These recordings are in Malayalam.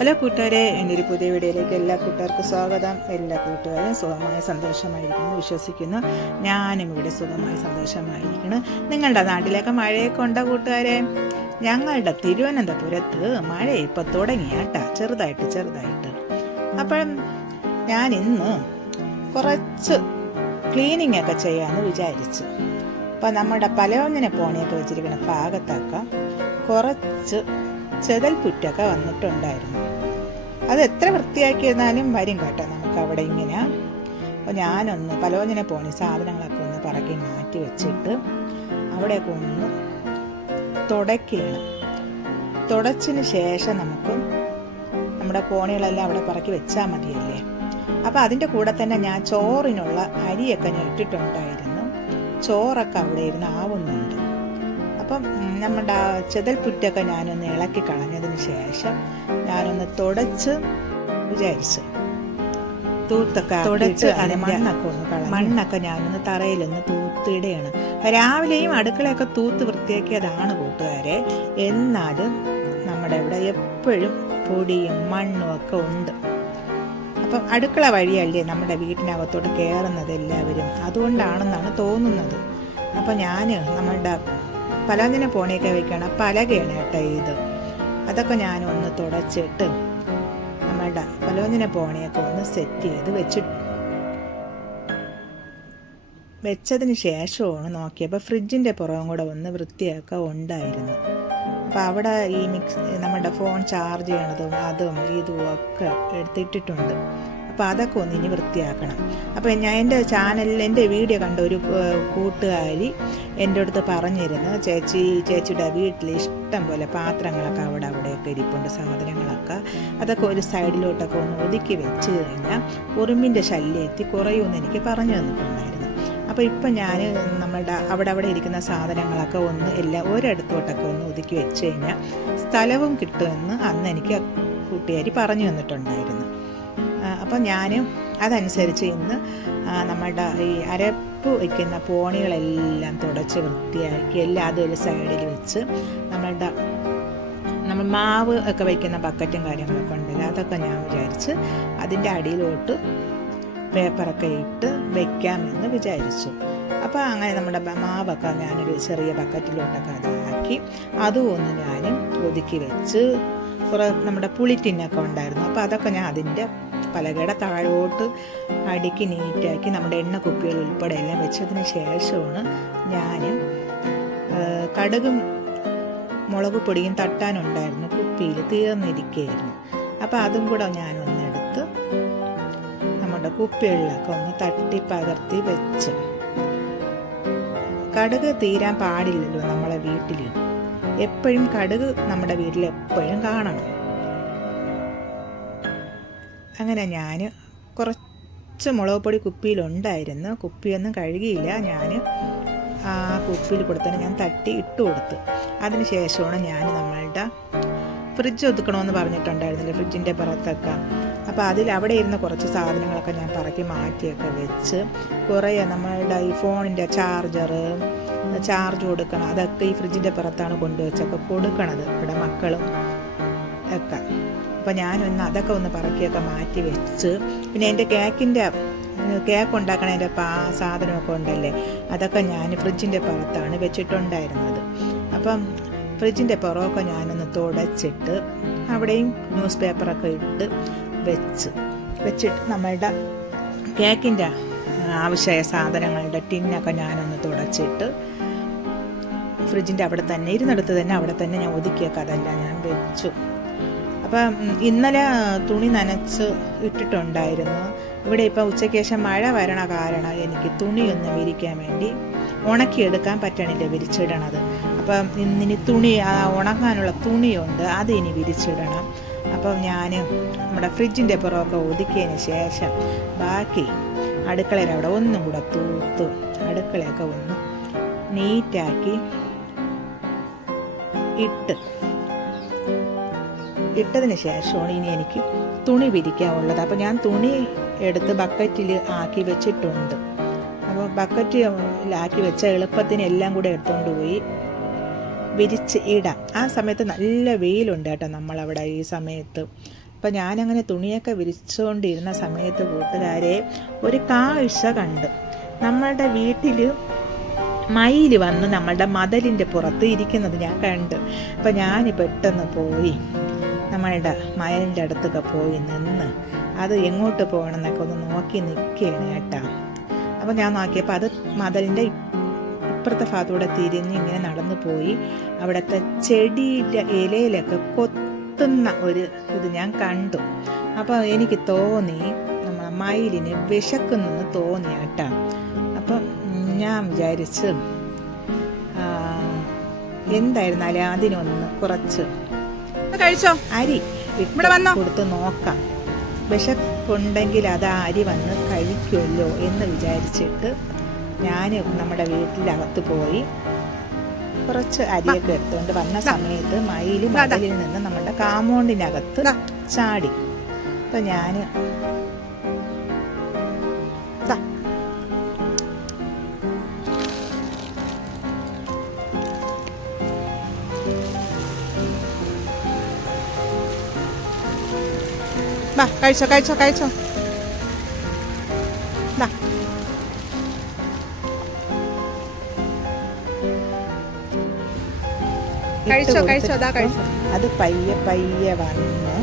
ഹലോ കൂട്ടുകാരെ, എൻ്റെ ഒരു പുതിയ വീഡിയോയിലേക്ക് എല്ലാ കൂട്ടുകാർക്കും സ്വാഗതം. എല്ലാ കൂട്ടുകാരും സുഖമായി സന്തോഷമായിരിക്കുന്നു വിശ്വസിക്കുന്നു. ഞാനും ഇവിടെ സുഖമായി സന്തോഷമായിരിക്കുന്നു. നിങ്ങളുടെ നാട്ടിലേക്ക് മഴയൊക്കെ ഉണ്ടോ കൂട്ടുകാരെ? ഞങ്ങളുടെ തിരുവനന്തപുരത്ത് മഴ ഇപ്പോൾ തുടങ്ങിയാട്ടാ, ചെറുതായിട്ട്. അപ്പം ഞാൻ ഇന്ന് കുറച്ച് ക്ലീനിങ് ഒക്കെ ചെയ്യാമെന്ന് വിചാരിച്ചു. അപ്പം നമ്മുടെ പലവഞ്ഞിനെ പോണിയൊക്കെ വെച്ചിരിക്കുന്ന ഭാഗത്തൊക്കെ കുറച്ച് ചെതൽപുറ്റൊക്കെ വന്നിട്ടുണ്ടായിരുന്നു. അത് എത്ര വൃത്തിയാക്കിയിരുന്നാലും വരും കേട്ടോ നമുക്ക് അവിടെ ഇങ്ങനെ. അപ്പോൾ ഞാനൊന്ന് പലവഞ്ഞിനെ പോണി സാധനങ്ങളൊക്കെ ഒന്ന് പറക്കി മാറ്റി വെച്ചിട്ട് അവിടെയൊക്കെ ഒന്ന് തുടയ്ക്കുകയാണ്. തുടച്ചതിന് ശേഷം നമുക്ക് നമ്മുടെ പോണികളെല്ലാം അവിടെ പറക്കി വെച്ചാൽ മതിയല്ലേ. അപ്പോൾ അതിൻ്റെ കൂടെ തന്നെ ഞാൻ ചോറിനുള്ള അരിയൊക്കെ ഞാൻ ഇട്ടിട്ടുണ്ടായിരുന്നു. ചോറൊക്കെ അവിടെ ഇരുന്ന് ആവുന്നുണ്ട്. അപ്പം നമ്മുടെ ചെതൽപുറ്റൊക്കെ ഞാനൊന്ന് ഇളക്കി കളഞ്ഞതിന് ശേഷം ഞാനൊന്ന് തുടച്ച് വിചാരിച്ചു തൂത്തൊക്കെ തുടച്ച് അതിൻ്റെ മണ്ണൊക്കെ ഞാനൊന്ന് തറയിലൊന്ന് തൂത്തിടുകയാണ്. രാവിലെയും അടുക്കളയൊക്കെ തൂത്ത് വൃത്തിയാക്കിയതാണ് കൂട്ടുകാരെ. എന്നാലും നമ്മുടെ ഇവിടെ എപ്പോഴും പൊടിയും മണ്ണും ഒക്കെ ഉണ്ട്. അപ്പം അടുക്കള വഴിയല്ലേ നമ്മുടെ വീട്ടിനകത്തോട്ട് കയറുന്നത് എല്ലാവരും, അതുകൊണ്ടാണെന്നാണ് തോന്നുന്നത്. അപ്പം ഞാൻ നമ്മളുടെ പലതിനെ പോണിയൊക്കെ വെക്കണം പലകയാണ് കേട്ടോ ഇത്. അതൊക്കെ ഞാനൊന്ന് തുടച്ചിട്ട് നമ്മളുടെ പലതിനെ പോണിയൊക്കെ ഒന്ന് സെറ്റ് ചെയ്ത് വെച്ചതിന് ശേഷമാണ് നോക്കിയപ്പോൾ ഫ്രിഡ്ജിൻ്റെ പുറവും കൂടെ ഒന്ന് വൃത്തിയാക്കുക ഉണ്ടായിരുന്നു. അപ്പോൾ അവിടെ ഈ നമ്മുടെ ഫോൺ ചാർജ് ചെയ്യണതും അതും ഇതും ഒക്കെ എടുത്തിട്ടിട്ടുണ്ട്. അപ്പോൾ അതൊക്കെ ഒന്ന് ഇനി വൃത്തിയാക്കണം. അപ്പോൾ ഞാൻ എൻ്റെ ചാനലിൽ എൻ്റെ വീഡിയോ കണ്ട ഒരു കൂട്ടുകാരി എൻ്റെ അടുത്ത് പറഞ്ഞിരുന്നു, ചേച്ചിയുടെ വീട്ടിൽ ഇഷ്ടം പോലെ പാത്രങ്ങളൊക്കെ അവിടെയൊക്കെ ഇരിപ്പുണ്ട്, സാധനങ്ങളൊക്കെ. അതൊക്കെ ഒരു സൈഡിലോട്ടൊക്കെ ഒന്ന് ഒതുക്കി വെച്ച് കഴിഞ്ഞാൽ ഉറുമ്പിൻ്റെ ശല്യത്തിൽ കുറയുമെന്ന് എനിക്ക് പറഞ്ഞു തന്നിട്ടുണ്ടായിരുന്നു. അപ്പോൾ ഇപ്പം ഞാൻ നമ്മളുടെ അവിടെ ഇരിക്കുന്ന സാധനങ്ങളൊക്കെ ഒന്ന് എല്ലാം ഒരിടത്തോട്ടൊക്കെ ഒന്ന് ഒതുക്കി വെച്ച് കഴിഞ്ഞാൽ സ്ഥലവും കിട്ടുമെന്ന് അന്ന് എനിക്ക് കൂട്ടുകാരി പറഞ്ഞു തന്നിട്ടുണ്ടായിരുന്നു. അപ്പം ഞാൻ അതനുസരിച്ച് ഇന്ന് നമ്മളുടെ ഈ അരപ്പ് വയ്ക്കുന്ന പോണികളെല്ലാം തുടച്ച് വൃത്തിയാക്കി എല്ലാം അതൊരു സൈഡിൽ വെച്ച് നമ്മൾ മാവ് ഒക്കെ വയ്ക്കുന്ന ബക്കറ്റും കാര്യങ്ങളൊക്കെ ഉണ്ടല്ലോ, അതൊക്കെ ഞാൻ വിചാരിച്ച് അതിൻ്റെ അടിയിലോട്ട് പേപ്പറൊക്കെ ഇട്ട് വെക്കാമെന്ന് വിചാരിച്ചു. അപ്പോൾ അങ്ങനെ നമ്മുടെ മാവൊക്കെ ഞാനൊരു ചെറിയ ബക്കറ്റിലോട്ടൊക്കെ അതാക്കി അതും ഒന്ന് ഞാൻ ഒതുക്കി വെച്ച്. കുറേ നമ്മുടെ പുളിറ്റിന്നൊക്കെ ഉണ്ടായിരുന്നു. അപ്പോൾ അതൊക്കെ ഞാൻ അതിൻ്റെ പലകയുടെ താഴോട്ട് അടുക്കി നീറ്റാക്കി നമ്മുടെ എണ്ണ കുപ്പികൾ ഉൾപ്പെടെ എല്ലാം വെച്ചതിന് ശേഷമാണ് ഞാൻ കടുകും മുളക് പൊടിയും തട്ടാനുണ്ടായിരുന്നു, കുപ്പിയിൽ തീർന്നിരിക്കുകയായിരുന്നു. അപ്പോൾ അതും കൂടെ ഞാനൊന്നെടുത്ത് നമ്മുടെ കുപ്പികളിലൊക്കെ ഒന്ന് തട്ടി പകർത്തി വെച്ച്. കടുക് തീരാൻ പാടില്ലല്ലോ നമ്മളെ വീട്ടിൽ. എപ്പോഴും കടുക് നമ്മുടെ വീട്ടിൽ എപ്പോഴും കാണണം. അങ്ങനെ ഞാൻ കുറച്ച് മുളക് പൊടി കുപ്പിയിലുണ്ടായിരുന്നു, കുപ്പിയൊന്നും കഴുകിയില്ല. ഞാൻ ആ കുപ്പിയിൽ കൊടുത്തന്നെ ഞാൻ തട്ടി ഇട്ട് കൊടുത്ത്. അതിന് ശേഷമാണ് ഞാൻ നമ്മളുടെ ഫ്രിഡ്ജ് ഒതുക്കണമെന്ന് പറഞ്ഞിട്ടുണ്ടായിരുന്നില്ല, ഫ്രിഡ്ജിൻ്റെ പുറത്തൊക്കെ. അപ്പോൾ അവിടെ ഇരുന്ന കുറച്ച് സാധനങ്ങളൊക്കെ ഞാൻ പറക്കി മാറ്റിയൊക്കെ വെച്ച് കുറേ നമ്മളുടെ ഈ ഫോണിൻ്റെ ചാർജ് കൊടുക്കണം, അതൊക്കെ ഈ ഫ്രിഡ്ജിൻ്റെ പുറത്താണ് കൊണ്ടുവച്ചൊക്കെ കൊടുക്കണത് ഇവിടെ മക്കളും ഒക്കെ. അപ്പോൾ ഞാനൊന്ന് അതൊക്കെ ഒന്ന് പറക്കിയൊക്കെ മാറ്റി വെച്ച്, പിന്നെ എൻ്റെ കേക്ക് ഉണ്ടാക്കണതിൻ്റെ സാധനമൊക്കെ ഉണ്ടല്ലേ, അതൊക്കെ ഞാൻ ഫ്രിഡ്ജിൻ്റെ പുറത്താണ് വെച്ചിട്ടുണ്ടായിരുന്നത്. അപ്പം ഫ്രിഡ്ജിൻ്റെ പുറമൊക്കെ ഞാനൊന്ന് തുടച്ചിട്ട് അവിടെയും ന്യൂസ് പേപ്പറൊക്കെ ഇട്ട് വെച്ചിട്ട് നമ്മളുടെ കേക്കിൻ്റെ ആവശ്യമായ സാധനങ്ങളുടെ ടിന്നൊക്കെ ഞാനൊന്ന് തുടച്ചിട്ട് ഫ്രിഡ്ജിൻ്റെ അവിടെ തന്നെ ഇരുന്നിടത്ത് തന്നെ അവിടെ തന്നെ ഞാൻ ഒതുക്കിയൊക്കെ അതെല്ലാം ഞാൻ വെച്ചു. അപ്പം ഇന്നലെ തുണി നനച്ച് ഇട്ടിട്ടുണ്ടായിരുന്നു. ഇവിടെ ഇപ്പം ഉച്ചയ്ക്ക് ശേഷം മഴ വരണ കാരണം എനിക്ക് തുണിയൊന്ന് വിരിക്കാൻ വേണ്ടി ഉണക്കിയെടുക്കാൻ പറ്റണില്ല, വിരിച്ചിടണത്. അപ്പം ഇന്നിനി ഉണങ്ങാനുള്ള തുണിയുണ്ട്, അത് ഇനി വിരിച്ചിടണം. അപ്പം ഞാൻ നമ്മുടെ ഫ്രിഡ്ജിൻ്റെ പുറമൊക്കെ ഒതുക്കിയതിന് ശേഷം ബാക്കി അടുക്കളയിൽ അവിടെ ഒന്നും കൂടെ തൂത്ത് അടുക്കളയൊക്കെ ഒന്ന് നീറ്റാക്കി ഇട്ടതിന് ശേഷമാണ് ഇനി എനിക്ക് തുണി വിരിക്കാനുള്ളത്. അപ്പോൾ ഞാൻ തുണി എടുത്ത് ബക്കറ്റിൽ ആക്കി വെച്ചിട്ടുണ്ട്. അപ്പോൾ ബക്കറ്റിലാക്കി വെച്ച എളുപ്പത്തിന് എല്ലാം കൂടെ എടുത്തുകൊണ്ട് പോയി വിരിച്ച് ഇടാം. ആ സമയത്ത് നല്ല വെയിലുണ്ട് കേട്ടോ നമ്മളവിടെ ഈ സമയത്ത്. അപ്പം ഞാനങ്ങനെ തുണിയൊക്കെ വിരിച്ചുകൊണ്ടിരുന്ന സമയത്ത് കൂട്ടുകാരെ ഒരു കാഴ്ച കണ്ട്. നമ്മളുടെ വീട്ടിൽ മയിൽ വന്ന് നമ്മളുടെ മതിലിൻ്റെ പുറത്ത് ഇരിക്കുന്നത് ഞാൻ കണ്ടു. അപ്പം ഞാൻ പെട്ടെന്ന് പോയി നമ്മളുടെ മയിലിൻ്റെ അടുത്തൊക്കെ പോയി നിന്ന് അത് എങ്ങോട്ട് പോകണമെന്നൊക്കെ ഒന്ന് നോക്കി നിൽക്കുകയാണ് കേട്ടോ. അപ്പോൾ ഞാൻ നോക്കിയപ്പോൾ അത് മതിലിൻ്റെ ഇപ്പുറത്തെ ഭാഗത്തൂടെ തിരിഞ്ഞ് ഇങ്ങനെ നടന്നു പോയി അവിടുത്തെ ചെടിയുടെ ഇലയിലൊക്കെ കൊത്തുന്ന ഒരു ഇത് ഞാൻ കണ്ടു. അപ്പോൾ എനിക്ക് തോന്നി നമ്മളെ മയിലിന് വിശക്കുന്നെന്ന് തോന്നി കേട്ടോ. അപ്പം ഞാൻ വിചാരിച്ച് എന്തായിരുന്നാലും അതിനൊന്ന് കുറച്ച് കഴിച്ചോ അരി കൊടുത്ത് നോക്കാം, വിശപ്പുണ്ടെങ്കിൽ അത് അരി വന്ന് കഴിക്കുമല്ലോ എന്ന് വിചാരിച്ചിട്ട് ഞാൻ നമ്മുടെ വീട്ടിലകത്ത് പോയി കുറച്ച് അരിയൊക്കെ എടുത്തുകൊണ്ട് വന്ന സമയത്ത് മയിൽ മതിലിൽ നിന്ന് നമ്മുടെ കാമ്പൗണ്ടിനകത്ത് ചാടി. അപ്പം ഞാൻ കഴിച്ചോ കഴിച്ചോ കഴിച്ചോ കഴിച്ചോ കഴിച്ചോ അതാ കഴിച്ചോ. അത് പയ്യെ പയ്യെ വന്ന്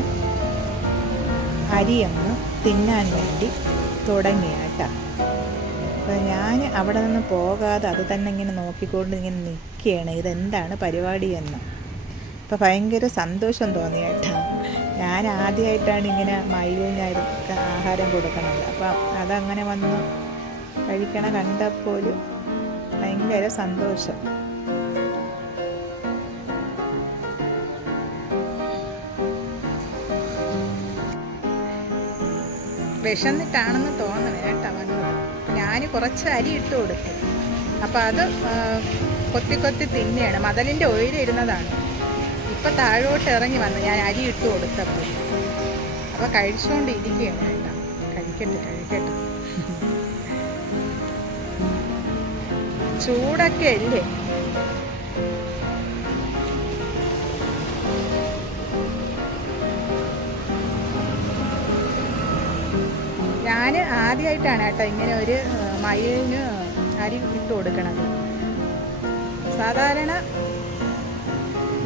അരിയൊന്ന് തിന്നാൻ വേണ്ടി തുടങ്ങിയാട്ടാ. അപ്പം ഞാൻ അവിടെ നിന്ന് പോകാതെ അത് തന്നെ ഇങ്ങനെ നോക്കിക്കൊണ്ട് ഇങ്ങനെ നിൽക്കുകയാണ്, ഇതെന്താണ് പരിപാടി എന്ന്. അപ്പം ഭയങ്കര സന്തോഷം തോന്നി കേട്ടോ. ഞാൻ ആദ്യമായിട്ടാണ് ഇങ്ങനെ മയിലിന് ആഹാരം കൊടുക്കണത്. അപ്പം അതങ്ങനെ വന്ന് കഴിക്കണ കണ്ടപ്പോൾ ഭയങ്കര സന്തോഷം. വിശന്നിട്ടാണെന്ന് തോന്നണം കേട്ടോ വന്നത്. ഞാൻ കുറച്ച് അരി ഇട്ട് കൊടുത്തു. അപ്പം അത് കൊത്തി കൊത്തി തിന്നെയാണ്, മതിലിൻ്റെ ഉയരിരുന്നതാണ്. ഇപ്പം താഴോട്ട് ഇറങ്ങി വന്നു ഞാൻ അരി ഇട്ട് കൊടുത്തപ്പോൾ. അപ്പോൾ കഴിച്ചുകൊണ്ടിരിക്കുകയാണ് കേട്ടോ. കഴിക്കട്ടെ കഴിക്കട്ടെ, ചൂടൊക്കെ അല്ലേ. ഞാൻ ആദ്യമായിട്ടാണ് കേട്ടോ ഇങ്ങനെ ഒരു മയിലിന് അരി ഇട്ട് കൊടുക്കണത്. സാധാരണ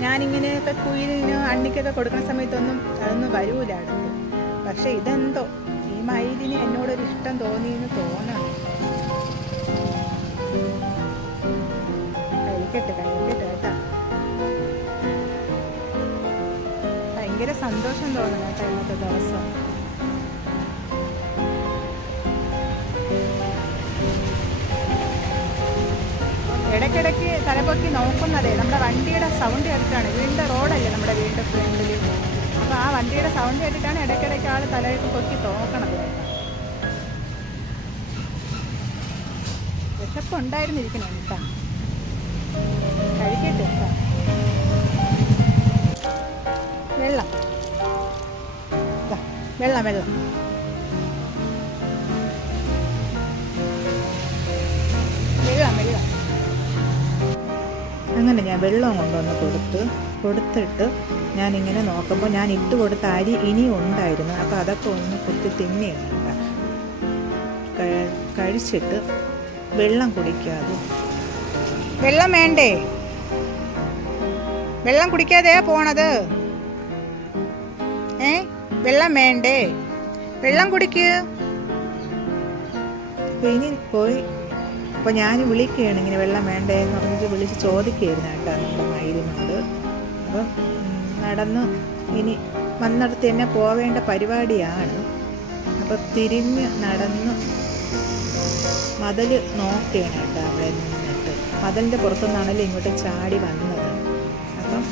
ഞാനിങ്ങനെയൊക്കെ കുയിലിന് അണ്ണിക്കൊക്കെ കൊടുക്കുന്ന സമയത്തൊന്നും അതൊന്നും വരൂല അടുത്ത്. പക്ഷെ ഇതെന്തോ ഈ മയിലിന് എന്നോടൊരു ഇഷ്ടം തോന്നിയെന്ന് തോന്നണം. കഴിക്കട്ടെ കഴിക്കട്ടെ കേട്ടോ. ഭയങ്കര സന്തോഷം തോന്നണം കേട്ടോ ഇന്നത്തെ ദിവസം. ഇടയ്ക്കിടയ്ക്ക് തലപ്പൊക്കി നോക്കുന്നതേ നമ്മുടെ വണ്ടിയുടെ സൗണ്ട് കേട്ടിട്ടാണ്. വീടിൻ്റെ റോഡല്ലേ നമ്മുടെ വീടിൻ്റെ ഫ്രണ്ടിൽ. അപ്പോൾ ആ വണ്ടിയുടെ സൗണ്ട് കേട്ടിട്ടാണ് ഇടയ്ക്കിടയ്ക്ക് ആൾ തലയൊക്കെ പൊക്കി നോക്കണത്. വിശപ്പുണ്ടായിരുന്നിരിക്കണം കേട്ടോ. കഴിക്കട്ടെ കേട്ടോ. വെള്ളം വെള്ളം വെള്ളം വെള്ളം വെള്ളം. അങ്ങനെ ഞാൻ വെള്ളം കൊണ്ടുവന്ന് കൊടുത്തിട്ട് ഞാനിങ്ങനെ നോക്കുമ്പോൾ ഞാൻ ഇട്ട് കൊടുത്ത അരി ഇനിയും ഉണ്ടായിരുന്നു. അപ്പോൾ അതൊക്കെ ഒന്ന് കുത്തി തിന്നെയാണ്. കഴിച്ചിട്ട് വെള്ളം കുടിക്കാതെ. വെള്ളം വേണ്ടേ? വെള്ളം കുടിക്കാതെയാ പോണത്. വെള്ളം വേണ്ടേ? വെള്ളം കുടിക്കുക. അപ്പോൾ ഇനി പോയി. അപ്പോൾ ഞാൻ വിളിക്കുകയാണ് ഇങ്ങനെ വെള്ളം വേണ്ടേ എന്ന് പറഞ്ഞിട്ട് വിളിച്ച് ചോദിക്കുകയായിരുന്നു കേട്ടോ നമ്മുടെ മയിലിനോട്. അപ്പം നടന്ന് ഇനി വന്നിടത്ത് തന്നെ പോവേണ്ട പരിപാടിയാണ്. അപ്പം തിരിഞ്ഞ് നടന്ന് മതിൽ നോക്കുകയാണ് കേട്ടോ. അവിടെ നിന്നിട്ട് മതിലിൻ്റെ പുറത്തുനിന്നാണല്ലോ ഇങ്ങോട്ട് ചാടി വന്നത്. അപ്പം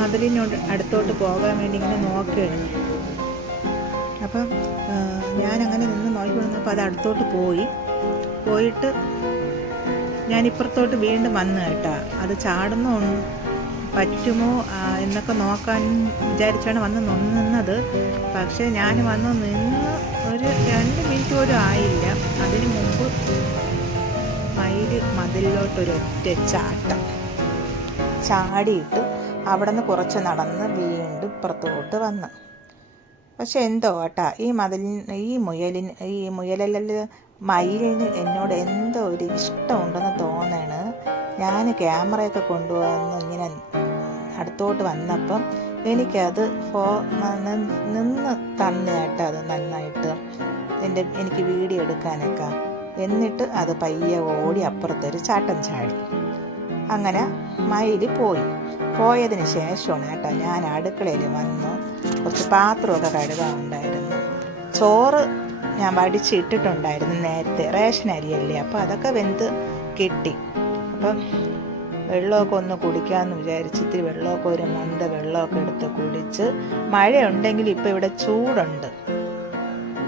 മതിലിനോട് അടുത്തോട്ട് പോകാൻ വേണ്ടി ഇങ്ങനെ നോക്കുകയാണ്. അപ്പം ഞാനങ്ങനെ നിന്ന് നോക്കിക്കൊണ്ടിരുന്നപ്പോൾ അത് അടുത്തോട്ട് പോയിട്ട് ഞാനിപ്പുറത്തോട്ട് വീണ്ടും വന്നു കേട്ടോ. അത് ചാടുന്നോ പറ്റുമോ എന്നൊക്കെ നോക്കാൻ വിചാരിച്ചാണ് വന്ന് നിന്നത്. പക്ഷേ ഞാൻ വന്ന് നിന്ന് ഒരു 2 മിനിറ്റ് പോലും ആയില്ല. അതിന് മുമ്പ് മയിൽ മതിലിലോട്ടൊരൊറ്റ ചാടിയിട്ട് അവിടെ നിന്ന് കുറച്ച് നടന്ന് വീണ്ടും ഇപ്പുറത്തോട്ട് വന്ന്. പക്ഷെ എന്തോ കേട്ടാ ഈ മുയലല്ല മയിലിന് എന്നോട് എന്തോ ഒരു ഇഷ്ടമുണ്ടെന്ന് തോന്നണ്. ഞാൻ ക്യാമറയൊക്കെ കൊണ്ടുവന്ന് ഇങ്ങനെ അടുത്തോട്ട് വന്നപ്പം എനിക്കത് നിന്ന് തന്നു കേട്ടോ. അത് നന്നായിട്ട് എനിക്ക് വീഡിയോ എടുക്കാനൊക്കെ. എന്നിട്ട് അത് പയ്യെ ഓടി അപ്പുറത്തൊരു ചാട്ടം ചാടി. അങ്ങനെ മയിൽ പോയതിന് ശേഷമാണ് കേട്ടോ ഞാൻ അടുക്കളയിൽ വന്ന് കുറച്ച് പാത്രമൊക്കെ കഴുകാനുണ്ടായിരുന്നു. ചോറ് ഞാൻ വടിച്ചിട്ടിട്ടുണ്ടായിരുന്നു നേരത്തെ, റേഷൻ അരിയല്ലേ, അപ്പോൾ അതൊക്കെ വെന്ത് കിട്ടി. അപ്പം വെള്ളമൊക്കെ ഒന്ന് കുടിക്കാമെന്ന് വിചാരിച്ച് ഇത്തിരി വെള്ളമൊക്കെ ഒരു മന്ത വെള്ളമൊക്കെ എടുത്ത് കുടിച്ച്. മഴയുണ്ടെങ്കിൽ ഇപ്പം ഇവിടെ ചൂടുണ്ട്.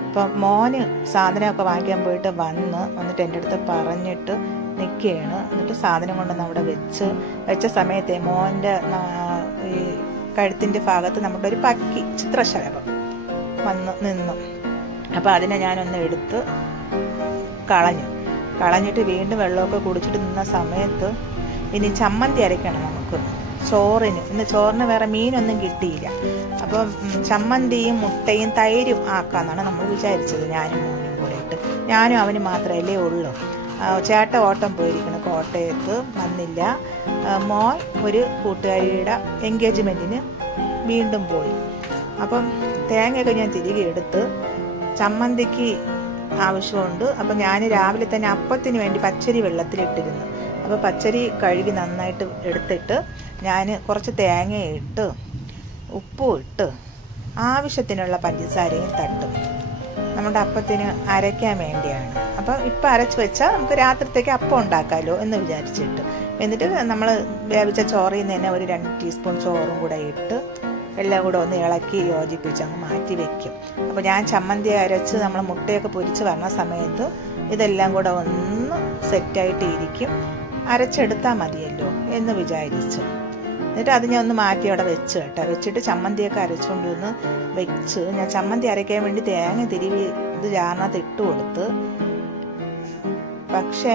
അപ്പം മോന് സാധനമൊക്കെ വാങ്ങിക്കാൻ പോയിട്ട് വന്നിട്ട് എൻ്റെ അടുത്ത് പറഞ്ഞിട്ട് നിൽക്കുകയാണ്. എന്നിട്ട് സാധനം കൊണ്ടൊന്ന് അവിടെ വെച്ച സമയത്തെ മോൻ്റെ ഈ കഴുത്തിൻ്റെ ഭാഗത്ത് നമ്മുടെ ഒരു പക്കി ചിത്രശലഭം നിന്നു. അപ്പോൾ അതിനെ ഞാനൊന്ന് എടുത്ത് കളഞ്ഞിട്ട് വീണ്ടും വെള്ളമൊക്കെ കുടിച്ചിട്ട് നിന്ന സമയത്ത് ഇനി ചമ്മന്തി അരയ്ക്കണം നമുക്ക് ചോറിന്. ഇന്ന് ചോറിന് വേറെ മീനൊന്നും കിട്ടിയില്ല. അപ്പം ചമ്മന്തിയും മുട്ടയും തൈരും ആക്കാമെന്നാണ് നമ്മൾ വിചാരിച്ചത്, ഞാനും മോനും കൂടെ ഇട്ട്. ഞാനും അവന് മാത്രമല്ലേ ഉള്ളൂ. ചേട്ട ഓട്ടം പോയിരിക്കണം, കോട്ടയത്ത് വന്നില്ല. മോൻ ഒരു കൂട്ടുകാരിയുടെ എൻഗേജ്മെൻറ്റിന് വീണ്ടും പോയി. അപ്പം തേങ്ങയൊക്കെ ഞാൻ തിരികെ എടുത്ത് ചമ്മന്തിക്ക് ആവശ്യമുണ്ട്. അപ്പം ഞാൻ രാവിലെ തന്നെ അപ്പത്തിന് വേണ്ടി പച്ചരി വെള്ളത്തിലിട്ടിരുന്നു. അപ്പോൾ പച്ചരി കഴുകി നന്നായിട്ട് എടുത്തിട്ട് ഞാൻ കുറച്ച് തേങ്ങയിട്ട് ഉപ്പും ഇട്ട് ആവശ്യത്തിനുള്ള പഞ്ചസാരയും തട്ടും. നമ്മുടെ അപ്പത്തിന് അരയ്ക്കാൻ വേണ്ടിയാണ്. അപ്പം ഇപ്പം അരച്ച് വെച്ചാൽ നമുക്ക് രാത്രിത്തേക്ക് അപ്പം ഉണ്ടാക്കാമല്ലോ എന്ന് വിചാരിച്ചിട്ട്. എന്നിട്ട് നമ്മൾ വേവിച്ച ചോറിൽ നിന്ന് തന്നെ ഒരു 2 ടീസ്പൂൺ ചോറും കൂടെ ഇട്ട് എല്ലാം കൂടെ ഒന്ന് ഇളക്കി യോജിപ്പിച്ച് അങ്ങ് മാറ്റി വയ്ക്കും. അപ്പോൾ ഞാൻ ചമ്മന്തി അരച്ച് നമ്മൾ മുട്ടയൊക്കെ പൊരിച്ച് വരണ സമയത്ത് ഇതെല്ലാം കൂടെ ഒന്ന് സെറ്റായിട്ട് ഇരിക്കും. അരച്ചെടുത്താൽ മതിയല്ലോ എന്ന് വിചാരിച്ചു. എന്നിട്ട് അത് ഞാൻ ഒന്ന് മാറ്റി അവിടെ വെച്ചിട്ട് ചമ്മന്തിയൊക്കെ അരച്ചുകൊണ്ട് വന്ന് വെച്ച് ഞാൻ ചമ്മന്തി അരയ്ക്കാൻ വേണ്ടി തേങ്ങ തിരിവി ഇത് ജാറിനകത്ത് ഇട്ട് കൊടുത്ത്. പക്ഷേ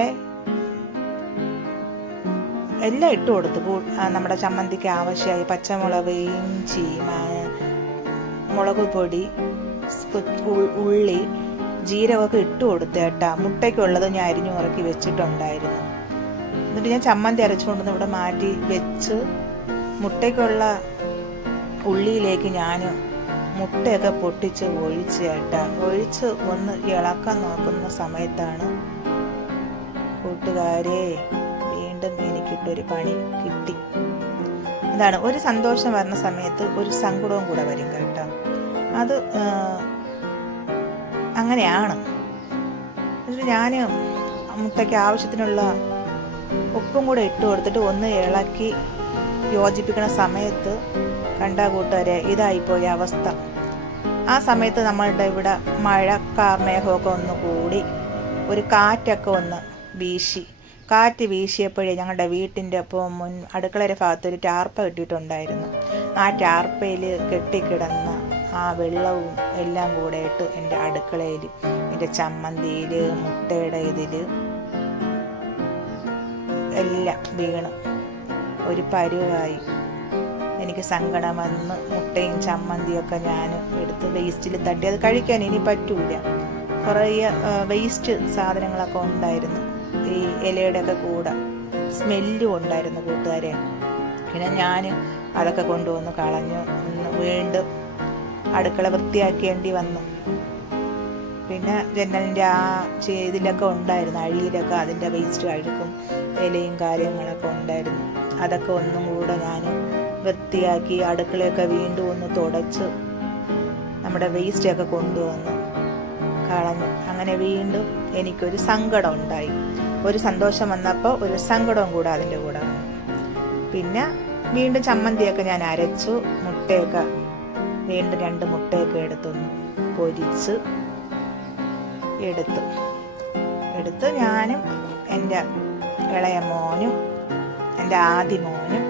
എല്ലാം ഇട്ട് കൊടുത്തു. നമ്മുടെ ചമ്മന്തിക്ക് ആവശ്യമായി പച്ചമുളക്, ഇഞ്ചി, മുളക് പൊടി, ഉള്ളി, ജീരകമൊക്കെ ഇട്ട് കൊടുത്ത് കേട്ടാ. മുട്ടയ്ക്കുള്ളത് ഞാൻ അരിഞ്ഞു ഉറക്കി വെച്ചിട്ടുണ്ടായിരുന്നു. എന്നിട്ട് ഞാൻ ചമ്മന്തി അരച്ചുകൊണ്ടുവന്ന് ഇവിടെ മാറ്റി വെച്ച് മുട്ടയ്ക്കുള്ള ഉള്ളിയിലേക്ക് ഞാൻ മുട്ടയൊക്കെ പൊട്ടിച്ച് ഒഴിച്ച് ഒന്ന് ഇളക്കാൻ നോക്കുന്ന സമയത്താണ് കൂട്ടുകാരെ വീണ്ടും എനിക്കിട്ടൊരു പണി കിട്ടി. അതാണ് ഒരു സന്തോഷം വരുന്ന സമയത്ത് ഒരു സങ്കടവും കൂടെ വരും കേട്ടോ. അത് അങ്ങനെയാണ്. ഞാൻ മുട്ടയ്ക്ക് ആവശ്യത്തിനുള്ള ഉപ്പും കൂടെ ഇട്ട് കൊടുത്തിട്ട് ഒന്ന് ഇളക്കി യോജിപ്പിക്കുന്ന സമയത്ത് കണ്ടാ കൂട്ടുകാരെ ഇതായിപ്പോയ അവസ്ഥ. ആ സമയത്ത് നമ്മളുടെ ഇവിടെ മേഘമൊക്കെ ഒന്ന് കൂടി ഒരു കാറ്റൊക്കെ ഒന്ന് കാറ്റ് വീശിയപ്പോഴേ ഞങ്ങളുടെ വീട്ടിൻ്റെ അടുക്കളയുടെ ഭാഗത്തൊരു ടാർപ്പ കെട്ടിയിട്ടുണ്ടായിരുന്നു. ആ ടാർപ്പയിൽ കെട്ടിക്കിടന്ന ആ വെള്ളവും എല്ലാം കൂടെ ഇട്ട് എൻ്റെ അടുക്കളയിൽ, എൻ്റെ ചമ്മന്തിയിൽ, മുട്ടയുടെ ഇതിൽ എല്ലാം വീണ് ഒരു പരുവായി. എനിക്ക് സങ്കടം വന്ന് മുട്ടയും ചമ്മന്തിയൊക്കെ ഞാൻ എടുത്ത് വേസ്റ്റിൽ തട്ടി. അത് കഴിക്കാൻ ഇനി പറ്റൂല. കുറേ വേസ്റ്റ് സാധനങ്ങളൊക്കെ ഉണ്ടായിരുന്നു. ഈ ഇലയുടെ ഒക്കെ കൂടെ സ്മെല്ലും ഉണ്ടായിരുന്നു കൂട്ടുകാരെ. പിന്നെ ഞാൻ അതൊക്കെ കൊണ്ടുവന്ന് കളഞ്ഞു. വീണ്ടും അടുക്കള വൃത്തിയാക്കേണ്ടി വന്നു. പിന്നെ ജനലിൻ്റെ ആ ഇതിലൊക്കെ ഉണ്ടായിരുന്നു, അഴിയിലൊക്കെ അതിൻ്റെ വേസ്റ്റ് അഴുക്കും ഇലയും കാര്യങ്ങളൊക്കെ ഉണ്ടായിരുന്നു. അതൊക്കെ ഒന്നും കൂടെ ഞാൻ വൃത്തിയാക്കി അടുക്കളയൊക്കെ വീണ്ടും ഒന്ന് തുടച്ച് നമ്മുടെ വേസ്റ്റൊക്കെ കൊണ്ടുവന്ന് കളഞ്ഞു. അങ്ങനെ വീണ്ടും എനിക്കൊരു സങ്കടം ഉണ്ടായി. ഒരു സന്തോഷം വന്നപ്പോൾ ഒരു സങ്കടവും കൂടെ അതിൻ്റെ കൂടെ വന്നു. പിന്നെ വീണ്ടും ചമ്മന്തിയൊക്കെ ഞാൻ അരച്ചു. മുട്ടയൊക്കെ വീണ്ടും 2 മുട്ടയൊക്കെ എടുത്തൊന്ന് പൊരിച്ച് എടുത്ത് ഞാനും എൻ്റെ ഇളയ മോനും എൻ്റെ ആദ്യ മോനും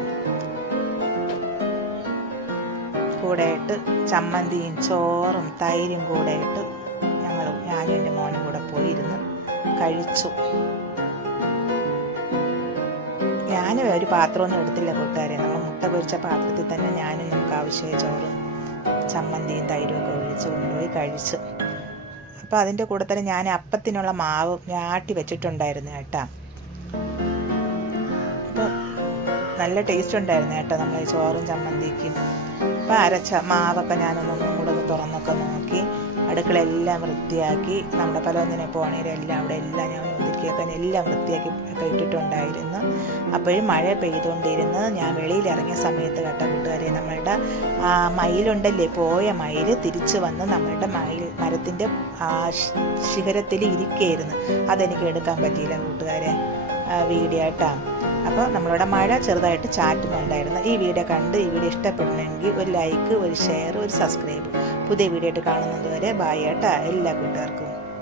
കൂടെ ഇട്ട് ചമ്മന്തിയും ചോറും തൈരും കൂടെ ഇട്ട് ഞാനും എൻ്റെ മോനും കൂടെ പോയിരുന്ന് കഴിച്ചു. ഞാൻ ഒരു പാത്രമൊന്നും എടുത്തില്ല കൂട്ടുകാരെ. നമ്മൾ മുട്ട പൊരിച്ച പാത്രത്തിൽ തന്നെ ഞാനും നമുക്ക് ആവശ്യമായ ചോറ് ചമ്മന്തിയും തൈരും ഒക്കെ ഒഴിച്ച് കൊണ്ടുപോയി കഴിച്ചു. അപ്പോൾ അതിൻ്റെ കൂടെ തന്നെ ഞാൻ അപ്പത്തിനുള്ള മാവ് ആട്ടി വെച്ചിട്ടുണ്ടായിരുന്നു കേട്ടോ. അപ്പോൾ നല്ല ടേസ്റ്റ് ഉണ്ടായിരുന്നു കേട്ടോ നമ്മൾ ചോറും ചമ്മന്തിക്കും. അപ്പോൾ അരച്ച മാവൊക്കെ ഞാനൊന്നും കൂടെ ഒന്ന് തുറന്നൊക്കെ നോക്കി അടുക്കളയെല്ലാം വൃത്തിയാക്കി, നമ്മുടെ പലവന്നിനെ പോണേരെല്ലാം അവിടെ എല്ലാം ഞാൻ ഒതുക്കിയൊക്കെ എല്ലാം വൃത്തിയാക്കി ഒക്കെ ഇട്ടിട്ടുണ്ടായിരുന്നു. അപ്പോഴും മഴ പെയ്തുകൊണ്ടിരുന്ന് ഞാൻ വെളിയിൽ ഇറങ്ങിയ സമയത്ത് കേട്ട കൂട്ടുകാരെ, നമ്മളുടെ മയിലുണ്ടല്ലേ, പോയ മയിൽ തിരിച്ചു വന്ന് നമ്മളുടെ മരത്തിൻ്റെ ശിഖരത്തിൽ ഇരിക്കുകയായിരുന്നു. അതെനിക്ക് എടുക്കാൻ പറ്റിയില്ല കൂട്ടുകാരെ, വീഡിയോ ആയിട്ടാ. അപ്പോൾ നമ്മളുടെ മഴ ചെറുതായിട്ട് ചാറ്റുന്നുണ്ടായിരുന്നു. ഈ വീഡിയോ കണ്ട് ഈ വീഡിയോ ഇഷ്ടപ്പെടണമെങ്കിൽ ഒരു ലൈക്ക്, ഒരു ഷെയർ, ഒരു സബ്സ്ക്രൈബ്. പുതിയ വീഡിയോ ആയിട്ട് കാണുന്നത് വരെ ബൈ ഏട്ടാ എല്ലാ കൂട്ടുകാർക്കും.